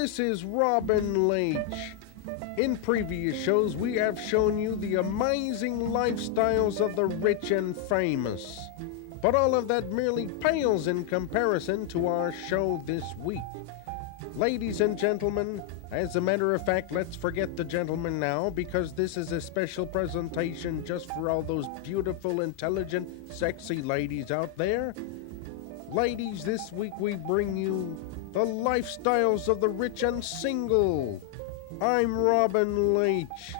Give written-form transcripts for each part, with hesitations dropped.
this is Robin Leach. In previous shows, we have shown you the amazing lifestyles of the rich and famous. But all of that merely pales in comparison to our show this week. Ladies and gentlemen, as a matter of fact, let's forget the gentlemen now, because this is a special presentation just for all those beautiful, intelligent, sexy ladies out there. Ladies, this week we bring you the lifestyles of the rich and single. I'm Robin Leach.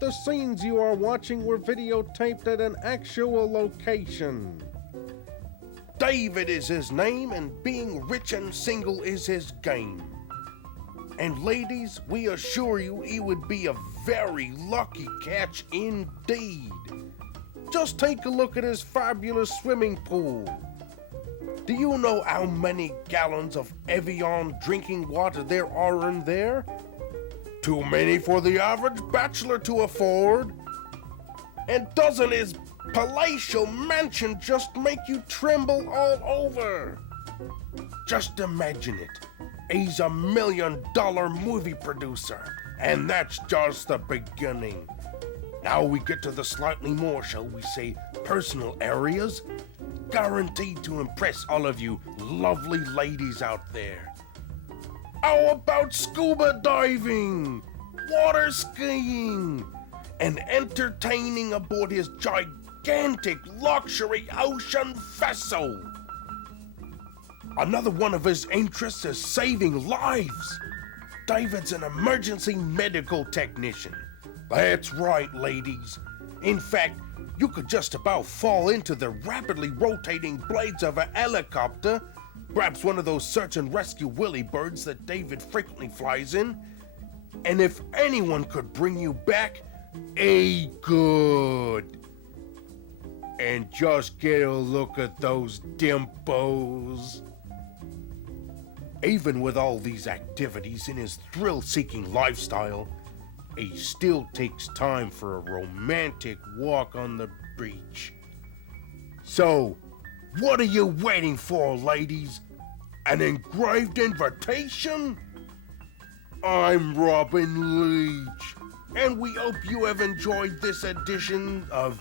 The scenes you are watching were videotaped at an actual location. David is his name, and being rich and single is his game. And ladies, we assure you he would be a very lucky catch indeed. Just take a look at his fabulous swimming pool. Do you know how many gallons of Evian drinking water there are in there? Too many for the average bachelor to afford. And doesn't his palatial mansion just make you tremble all over? Just imagine it. He's $1 million movie producer, and that's just the beginning. Now we get to the slightly more, shall we say, personal areas, guaranteed to impress all of you lovely ladies out there. How about scuba diving, water skiing, and entertaining aboard his gigantic luxury ocean vessel? Another one of his interests is saving lives. David's an emergency medical technician. That's right, ladies. In fact, you could just about fall into the rapidly rotating blades of a helicopter, perhaps one of those search and rescue Willy birds that David frequently flies in, and if anyone could bring you back, he could. And just get a look at those dimples. Even with all these activities in his thrill-seeking lifestyle, he still takes time for a romantic walk on the beach. So, what are you waiting for, ladies? An engraved invitation? I'm Robin Leach, and we hope you have enjoyed this edition of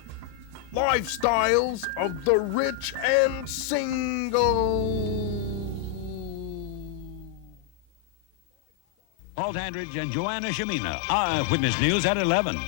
Lifestyles of the Rich and Single. Paul Dandridge and Joanna Shimina. Eyewitness News at 11.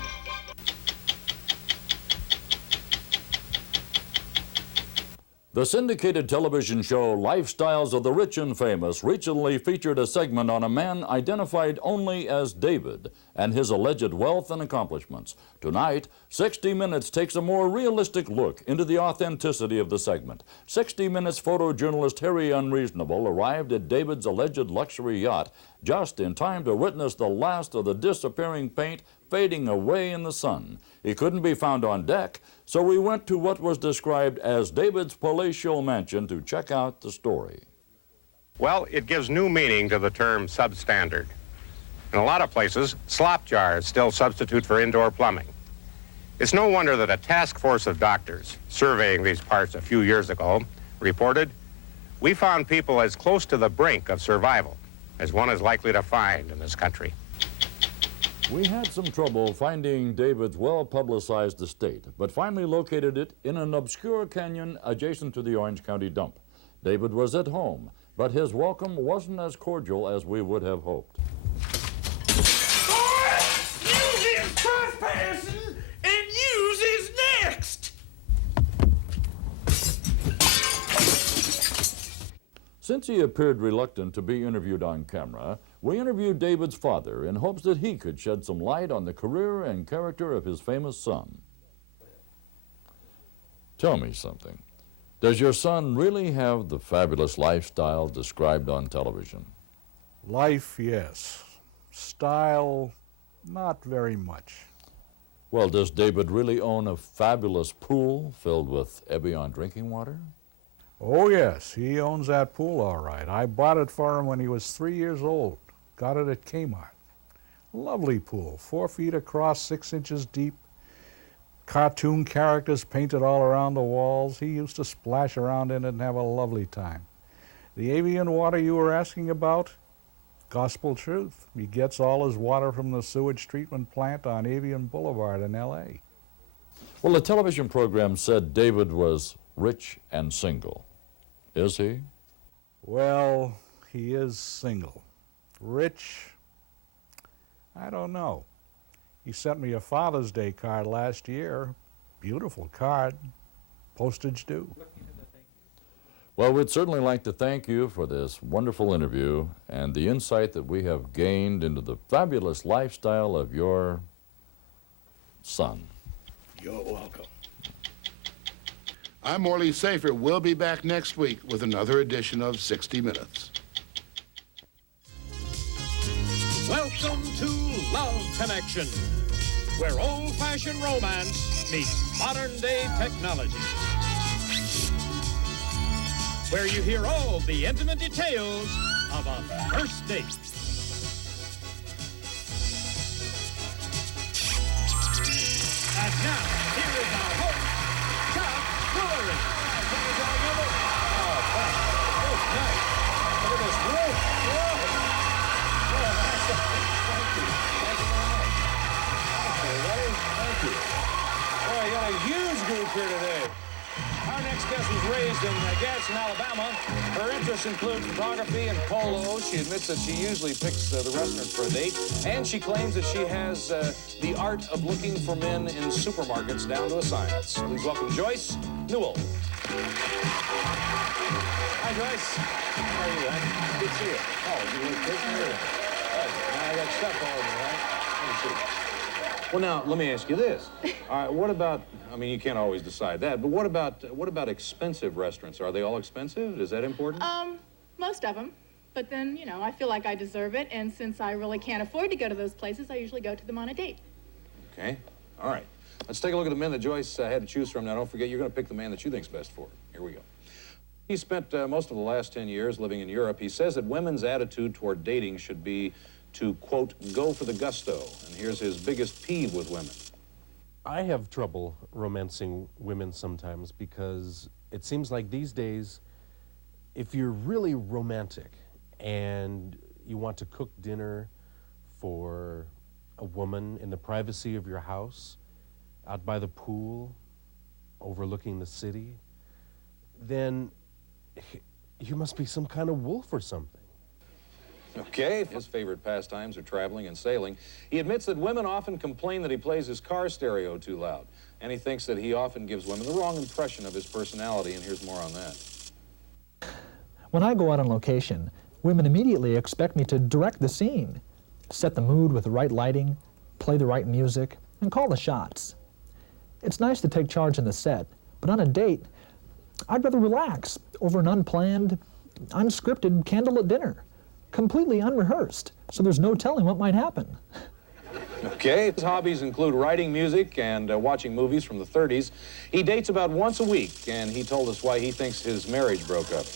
The syndicated television show Lifestyles of the Rich and Famous recently featured a segment on a man identified only as David and his alleged wealth and accomplishments. Tonight, 60 Minutes takes a more realistic look into the authenticity of the segment. 60 Minutes photojournalist Harry Unreasonable arrived at David's alleged luxury yacht just in time to witness the last of the disappearing paint fading away in the sun. He couldn't be found on deck, so we went to what was described as David's palatial mansion to check out the story. Well, it gives new meaning to the term substandard. In a lot of places, slop jars still substitute for indoor plumbing. It's no wonder that a task force of doctors surveying these parts a few years ago reported, "We found people as close to the brink of survival as one is likely to find in this country." We had some trouble finding David's well-publicized estate, but finally located it in an obscure canyon adjacent to the Orange County dump. David was at home, but his welcome wasn't as cordial as we would have hoped. Use is trespassing and use is next. Since he appeared reluctant to be interviewed on camera, we interviewed David's father in hopes that he could shed some light on the career and character of his famous son. Tell me something. Does your son really have the fabulous lifestyle described on television? Life, yes. Style, not very much. Well, does David really own a fabulous pool filled with Evian drinking water? Oh, yes, he owns that pool all right. I bought it for him when he was 3 years old. Got it at Kmart. Lovely pool, 4 feet across, 6 inches deep. Cartoon characters painted all around the walls. He used to splash around in it and have a lovely time. The Evian water you were asking about? Gospel truth. He gets all his water from the sewage treatment plant on Avian Boulevard in L.A. Well, the television program said David was rich and single. Is he? Well, he is single. Rich? I don't know. He sent me a Father's Day card last year. Beautiful card. Postage due. Well, we'd certainly like to thank you for this wonderful interview and the insight that we have gained into the fabulous lifestyle of your son. You're welcome. I'm Morley Safer. We'll be back next week with another edition of 60 Minutes. Welcome to Love Connection, where old-fashioned romance meets modern-day technology. Where you hear all the intimate details of a first date. And now, here is our host, Chuck Woolery. Oh, thanks. Nice. Look at this room. Whoa. Thank you. Thank you. Boy, you got a huge group here today. Our next guest was raised in Gadsden, Alabama. Her interests include photography and polo. She admits that she usually picks the restaurant for a date. And she claims that she has the art of looking for men in supermarkets down to a science. Please welcome Joyce Newell. Hi, Joyce. How are you, man? Good to see you. Oh, you look busy here. I got stuff all over, right? Let me see. Well, now, let me ask you this. What about, I mean, you can't always decide that, but what about expensive restaurants? Are they all expensive? Is that important? Most of them. But then, you know, I feel like I deserve it, and since I really can't afford to go to those places, I usually go to them on a date. Okay. All right. Let's take a look at the men that Joyce had to choose from. Now, don't forget, you're going to pick the man that you think's best for her. Here we go. He spent most of the last 10 years living in Europe. He says that women's attitude toward dating should be to, quote, go for the gusto. And here's his biggest peeve with women. I have trouble romancing women sometimes because it seems like these days, if you're really romantic and you want to cook dinner for a woman in the privacy of your house, out by the pool, overlooking the city, then you must be some kind of wolf or something. Okay, his favorite pastimes are traveling and sailing. He admits that women often complain that he plays his car stereo too loud, and he thinks that he often gives women the wrong impression of his personality, and here's more on that. When I go out on location, women immediately expect me to direct the scene, set the mood with the right lighting, play the right music, and call the shots. It's nice to take charge in the set, but on a date, I'd rather relax over an unplanned, unscripted candlelit dinner. Completely unrehearsed, so there's no telling what might happen. Okay, his hobbies include writing music and watching movies from the 30s. He dates about once a week, and he told us why he thinks his marriage broke up.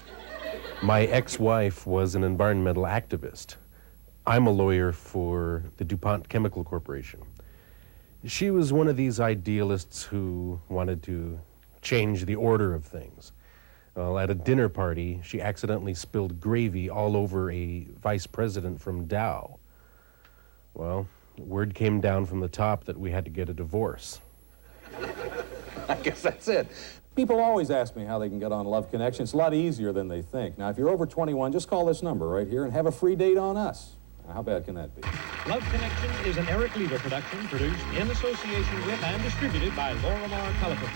My ex-wife was an environmental activist. I'm a lawyer for the DuPont Chemical Corporation. She was one of these idealists who wanted to change the order of things. Well, at a dinner party, she accidentally spilled gravy all over a vice president from Dow. Well, word came down from the top that we had to get a divorce. I guess that's it. People always ask me how they can get on Love Connection. It's a lot easier than they think. Now, if you're over 21, just call this number right here and have a free date on us. Now, how bad can that be? Love Connection is an Eric Lever production produced in association with and distributed by Lorimar Telephoto.